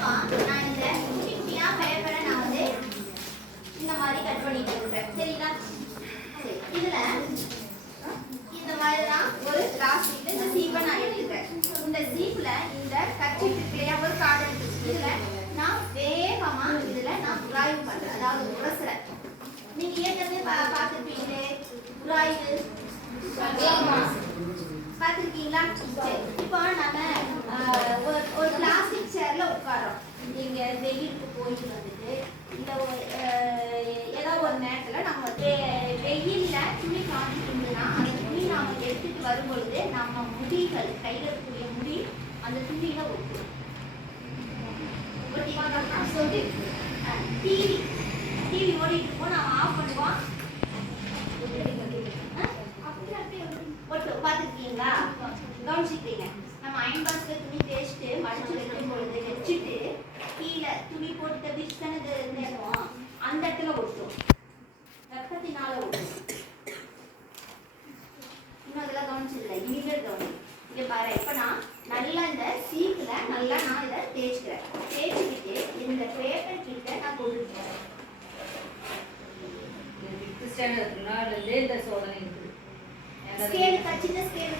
இப்ப நான் இந்த குட்டி குட்டியா பேப்பரை நான் வந்து இந்த மாதிரி கட் பண்ணிட்டு இருக்கேன் சரிங்களா சரி இந்த மாதிரி தான் ஒரு பிளாஸ்டிக் இந்த சீப்பை நான் எடுத்துக்கிறேன் இந்த சீப்ல இந்த கட்சி இல்லையா ஒரு கார்டு இருக்கு இதுல நான் வேகமா இதுல நான் உராய்வு பண்றேன் அதாவது உரசுறேன் நீங்கள் ஏற்கனவே பா பார்த்துருப்பீங்களே உராய்வு பார்த்துருக்கீங்களா சரி. இப்போ நம்ம ஒரு ஒரு பிளாஸ்டிக் சேர்ல உட்காரோம். நீங்க வெயிலுக்கு போயிட்டு வந்துட்டு இல்ல ஒரு ஏதோ ஒரு நேரத்துல நம்ம வெயில்ல துணி காஞ்சிருந்ததுன்னா அந்த துணி நாம எடுத்துட்டு வரும்பொழுது நம்ம முடிகள் கையில இருக்கக்கூடிய முடி அந்த துணியில ஒட்டும் சொல்லி டிவி டிவி ஓடிட்டு இருக்கோம் நம்ம ஆஃப் பண்ணுவோம் ஒட்டு பார்த்துருக்கீங்களா? கவனிச்சுக்கிறீங்க. நம்ம அயன் பாக்ஸ்ல துணி தேய்ச்சிட்டு மடிச்சு வைக்கும் பொழுது வச்சுட்டு கீழே துணி போட்டு விரிச்சு தானே இருந்தோம் அந்த இடத்துல ஒட்டும். வெப்பத்தினால ஒட்டும். இன்னும் அதெல்லாம் கவனிச்சதில்லை. இனிமேல் கவனி இங்க பாரு இப்ப நான் நல்லா இந்த சீக்குல நல்லா நான் இதை தேய்ச்சிக்கிறேன். தேய்ச்சிக்கிட்டு இந்த பேப்பர் கிட்ட நான் ஸ்டாண்டர்ட்னா இந்த சோதனை இருக்குது. ஸ்கேல் சின்ன ஸ்கேல்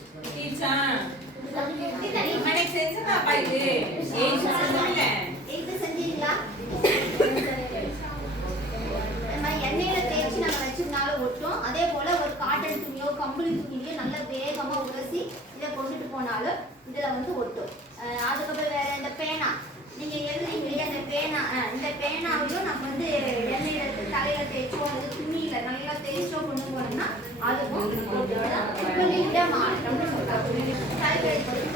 அன்னைக்கு இது இது செஞ்சீங்களா? இந்த மாதிரி எண்ணெயில தேய்ச்சி நம்ம வச்சிருந்தாலும் ஒட்டும். அதே போல ஒரு காட்டன் துணியோ கம்பளி துணியோ நல்ல வேகமா உரசி இதை கொண்டுட்டு போனாலும் இதுல வந்து ஒட்டும். அதுக்கப்புறம் வேற இந்த பேனா. நீங்க எழுதுறீங்க இல்லையா இந்த பேனா இந்த பேனாவையும் நம்ம வந்து எண்ணெயில தலையில தேய்ச்சோ அல்லது துணியில நல்லா தேய்ச்சோ கொண்டு போனோம்னா அதுவும் ஒட்டும். இப்ப சொல்றாங்க